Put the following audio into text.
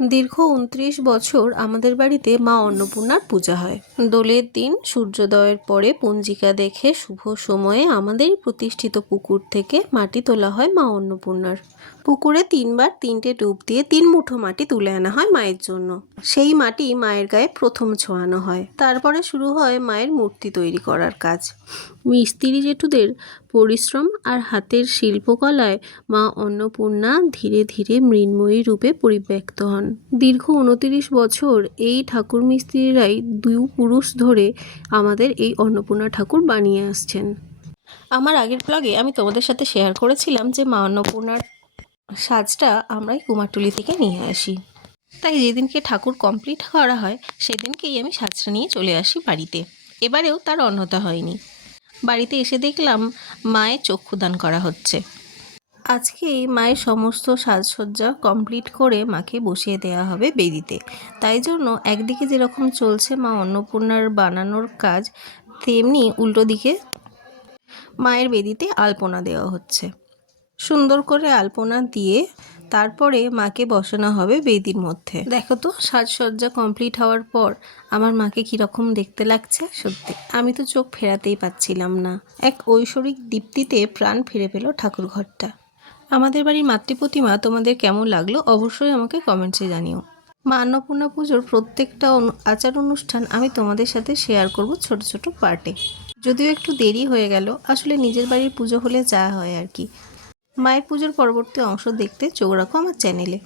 দীর্ঘ ২৯ বছর আমাদের বাড়িতে মা অন্নপূর্ণার পূজা হয়। দোলের দিন সূর্যোদয়ের পরে পঞ্জিকা দেখে শুভ সময়ে আমাদের প্রতিষ্ঠিত পুকুর থেকে মাটি তোলা হয় মা অন্নপূর্ণার। পুকুরে ৩ বার ৩টে ডুব দিয়ে ৩ মুঠো মাটি তুলে আনা হয় মায়ের জন্য। সেই মাটি মায়ের গায়ে প্রথম ছোঁয়ানো হয়। তারপরে শুরু হয় মায়ের মূর্তি তৈরি করার কাজ। মিস্ত্রি জেঠুদের পরিশ্রম আর হাতের শিল্পকলায় মা অন্নপূর্ণা ধীরে ধীরে মৃন্ময়ী রূপে পরিব্যক্ত হন। দীর্ঘ ২৯ বছর এই ঠাকুর মিস্ত্রিরাই ২ পুরুষ ধরে আমাদের এই অন্নপূর্ণা ঠাকুর বানিয়ে আসছেন। আমার আগের ব্লগে আমি তোমাদের সাথে শেয়ার করেছিলাম যে মা অন্নপূর্ণার সাজটা আমরাই কুমারটুলি থেকে নিয়ে আসি। তাই যেদিনকে ঠাকুর কমপ্লিট করা হয় সেদিনকেই আমি সাজটা নিয়ে চলে আসি বাড়িতে। এবারেও তার অন্যথা হয়নি। বাড়িতে এসে দেখলাম মায়ের চক্ষুদান করা হচ্ছে। আজকেই মায়ের সমস্ত সাজসজ্জা কমপ্লিট করে মাকে বসিয়ে দেওয়া হবে বেদিতে। তাই জন্য একদিকে যেরকম চলছে মা অন্নপূর্ণার বানানোর কাজ, তেমনি উল্টো দিকে মায়ের বেদিতে আলপনা দেওয়া হচ্ছে। সুন্দর করে আলপনা দিয়ে তারপরে মাকে বসানো হবে বেদির মধ্যে। দেখো তো সাজসজ্জা কমপ্লিট হওয়ার পর আমার মাকে কীরকম দেখতে লাগছে। সত্যি আমি তো চোখ ফেরাতেই পাচ্ছিলাম না। এক ঐশ্বরিক দীপ্তিতে প্রাণ ফিরে পেল ঠাকুর ঘরটা। আমাদের বাড়ির মাতৃ প্রতিমা তোমাদের কেমন লাগলো অবশ্যই আমাকে কমেন্টসে জানিও। মা অন্নপূর্ণা পুজোর প্রত্যেকটা আচার অনুষ্ঠান আমি তোমাদের সাথে শেয়ার করব ছোট ছোট পার্টে। যদিও একটু দেরি হয়ে গেল, আসলে নিজের বাড়ির পুজো হলে যা হয় আর কি। মায়ের পুজোর পরবর্তী অংশ দেখতে চোখ রাখো আমার চ্যানেলে।